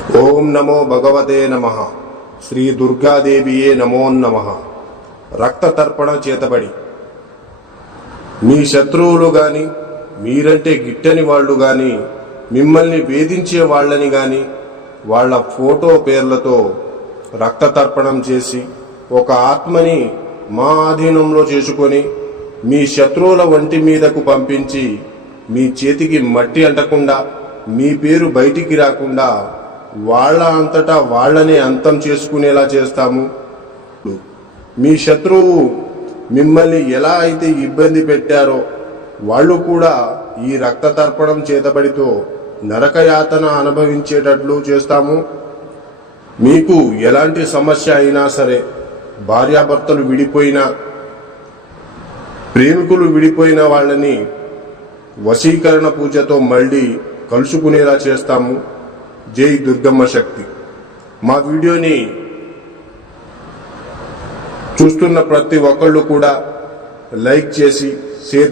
ఓం నమో భగవతే నమః. శ్రీ దుర్గాదేవియే నమో నమః. రక్త తర్పణ చేతబడి మీ శత్రువులు గాని, మీరంటే గిట్టని వాళ్ళు గాని, మిమ్మల్ని వేధించే వాళ్ళని గాని వాళ్ళ ఫోటో పేర్లతో రక్త తర్పణం చేసి ఒక ఆత్మని మా ఆధీనంలో చేసుకొని మీ శత్రువుల వంటి మీదకు పంపించి మీ చేతికి మట్టి అంటకుండా, మీ పేరు బయటికి రాకుండా వాళ్ళ అంతటా వాళ్ళనే అంతం చేసుకునేలా చేస్తాము. మీ శత్రువు మిమ్మల్ని ఎలా అయితే ఇబ్బంది పెట్టారో వాళ్ళు కూడా ఈ రక్త తర్పణం చేతబడితో నరకయాతన అనుభవించేటట్లు చేస్తాము. మీకు ఎలాంటి సమస్య అయినా సరే, భార్యాభర్తలు విడిపోయినా, ప్రేమికులు విడిపోయిన వాళ్ళని వశీకరణ పూజతో మళ్ళీ కలుసుకునేలా చేస్తాము. జై దుర్గమ్మ శక్తి. మా వీడియోని చూస్తున్న ప్రతి ఒక్కళ్ళు కూడా లైక్ చేసి షేర్